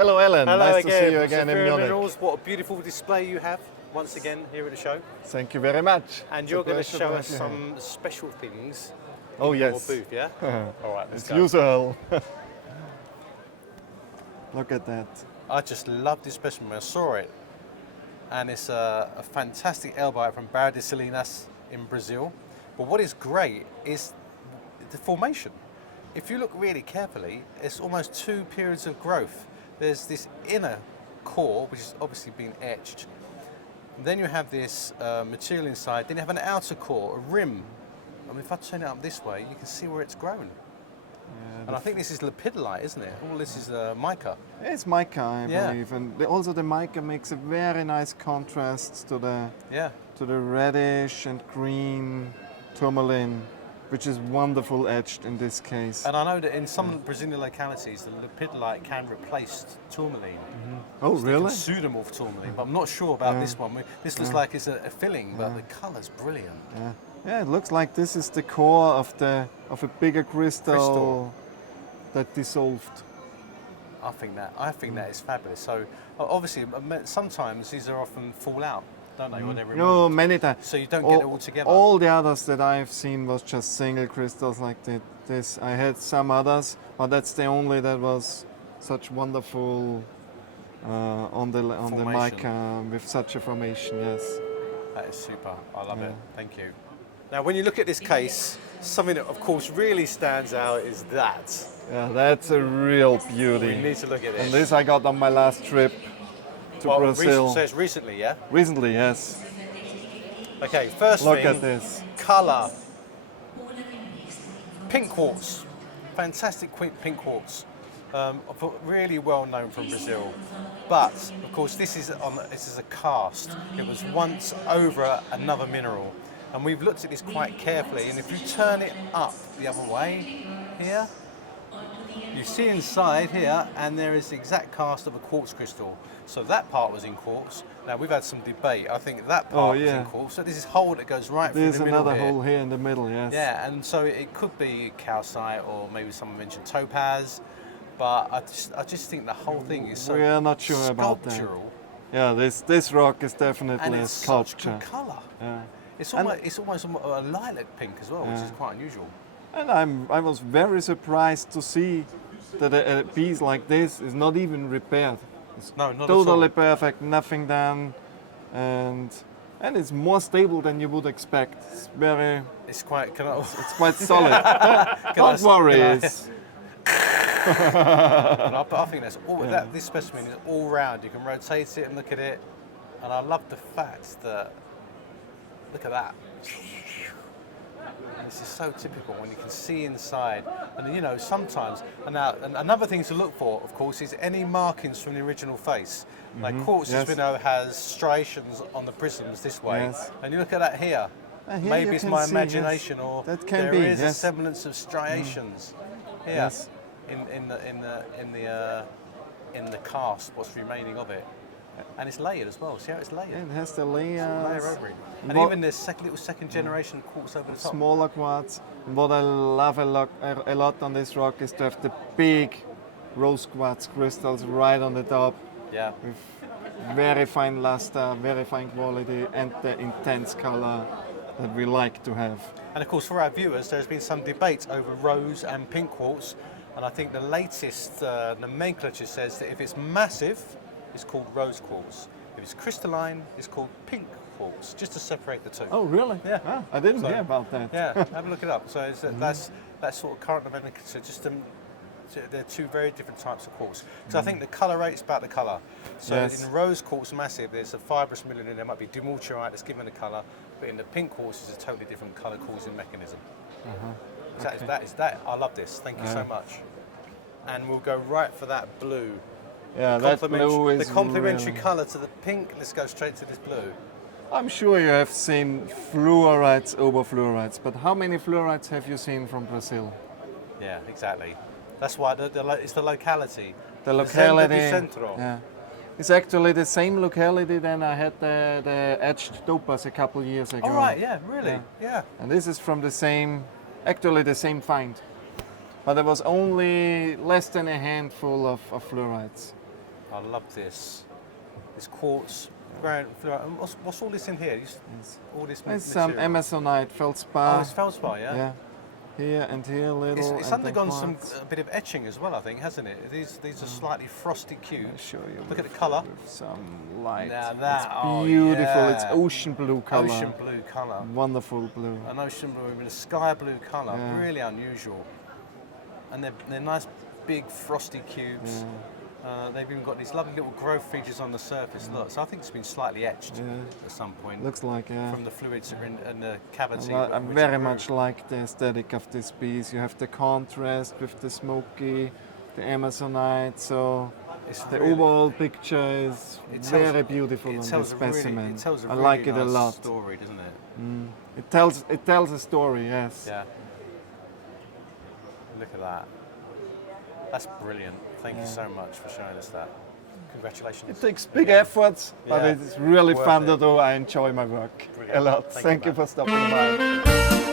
Hello, Ellen. Hello nice again. to see you again in Saphira Munich. Minerals. What a beautiful display you have once again here at the show. Thank you very much. And It's you're a going to pleasure show have us you some special things Oh, in your yes. booth, yeah? All right, let's As go. usual. Look at that. I just love this specimen. I saw it, and it's a fantastic elbite from Barra de Salinas in Brazil. But what is great is the formation. If you look really carefully, it's almost two periods of growth. There's this inner core, which is obviously been etched. And then you have this material inside. Then you have an outer core, a rim. I mean, if I turn it up this way, you can see where it's grown. Yeah, And I think this is lepidolite, isn't it? All this is mica. It's mica, I believe, and also the mica makes a very nice contrast to the reddish and green tourmaline, which is wonderful etched in this case. And I know that in some Brazilian localities, the lepidolite can replace tourmaline. Oh, So really? they can pseudomorph tourmaline, but I'm not sure about this one. This looks like it's a filling, but the colour's brilliant. Yeah. Yeah, it looks like this is the core of a bigger crystal that dissolved. I think that is fabulous. So obviously, sometimes these are often fall out, don't they? When they're removed. No, many times. So you don't get it all together. All the others that I've seen was just single crystals like this. I had some others, but that's the only that was such wonderful on the mica with such a formation. Yes. That is super. I love it. Thank you. Now, when you look at this case, something that, of course, really stands out is that. Yeah, that's a real beauty. We need to look at this. And this I got on my last trip to Brazil. So it's recently, yeah? Recently, yes. Okay, first Look thing, at this. colour. Pink quartz. Fantastic pink quartz. Really well known from Brazil. But, of course, this is a cast. It was once over another mineral. And we've looked at this quite carefully, and if you turn it up the other way, here, you see inside here, and there is the exact cast of a quartz crystal. So that part was in quartz. Now, we've had some debate. I think that part was in quartz. So this is hole that goes right through the middle. There's another hole here in the middle, yes. Yeah, and so it could be calcite, or maybe someone mentioned topaz. But I just think the whole thing is so we are not sure about that. sculptural. Yeah, this rock is definitely And a it's sculpture. such good colour. Yeah. It's almost a lilac pink as well, which is quite unusual. And I was very surprised to see that a piece like this is not even repaired. It's No, not totally at all. perfect, nothing done, and it's more stable than you would expect. It's very, It's quite. it's quite solid. Don't worry. I think that's all. This specimen is all round. You can rotate it and look at it, and I love the fact that. Look at that. This is so typical when you can see inside. And you know, sometimes, and now another thing to look for, of course, is any markings from the original face. Like quartz, as we know, has striations on the prisms this way. Yes. And you look at that here. Here Maybe you it's can my see, imagination, yes. or That can there be, is a yes. semblance of striations here Yes. in the cast, what's remaining of it. And it's layered as well. See how it's layered? It has the layers. Layer over it. And What- even there's little second generation quartz over the top. Smaller quartz. And what I love a lot on this rock is to have the big rose quartz crystals right on the top Yeah. with very fine luster, very fine quality, and the intense color that we like to have. And of course, for our viewers, there's been some debate over rose and pink quartz. And I think the latest nomenclature says that if it's massive, it's called rose quartz. If it's crystalline, it's called pink quartz, just to separate the two. Oh, really? Yeah. Ah, I didn't hear about that. Yeah, have a look it up. So it's, that's sort of current nomenclature. Just they're two very different types of quartz. So I think the colour rate's about the colour. So Yes. in rose quartz massive, there's a fibrous mineral in there, might be demulturite that's given the colour, but in the pink quartz is a totally different colour causing mechanism. That I love this. Thank you so much. And we'll go right for that blue. Yeah, that blue is the complementary really... colour to the pink. Let's go straight to this blue. I'm sure you have seen fluorites over fluorites, but how many fluorites have you seen from Brazil? Yeah, exactly. That's why it's the locality. The locality. Centro di Centro. Yeah. It's actually the same locality than I had the etched topaz a couple years ago. Oh right, yeah, really, yeah. And this is from the same find. But there was only less than a handful of fluorites. I love this. This quartz. Fluorite. And what's all this in here? All this There's material. some Amazonite feldspar. Oh, it's feldspar, yeah? Yeah. Here and here, little. It's and undergone then quartz. a bit of etching as well, I think, hasn't it? These are slightly frosty I'll cubes. show you. Look at with- the colour. with some light. Now that, it's oh, beautiful. It's yeah. ocean blue color. Ocean blue colour. Wonderful blue. An ocean blue with a sky blue colour. Yeah. Really unusual. And they're nice, big, frosty cubes. They've even got these lovely little growth features on the surface. Look, so I think it's been slightly etched at some point. Looks like, yeah. From the fluids that are in the cavity. I which very it grew. much like the aesthetic of this piece. You have the contrast with the smoky, the Amazonite, so It's the really- overall picture is it tells- very beautiful it on this tells a really- specimen. it tells a I really like it a nice lot. story, doesn't it? It tells a story, yes. Yeah. Look at that. That's brilliant. Thank you so much for showing us that. Congratulations. It takes big efforts, but Yeah. it's really Worth fun it. to do. I enjoy my work Brilliant. a lot. Thank you, Thank you man. for stopping by.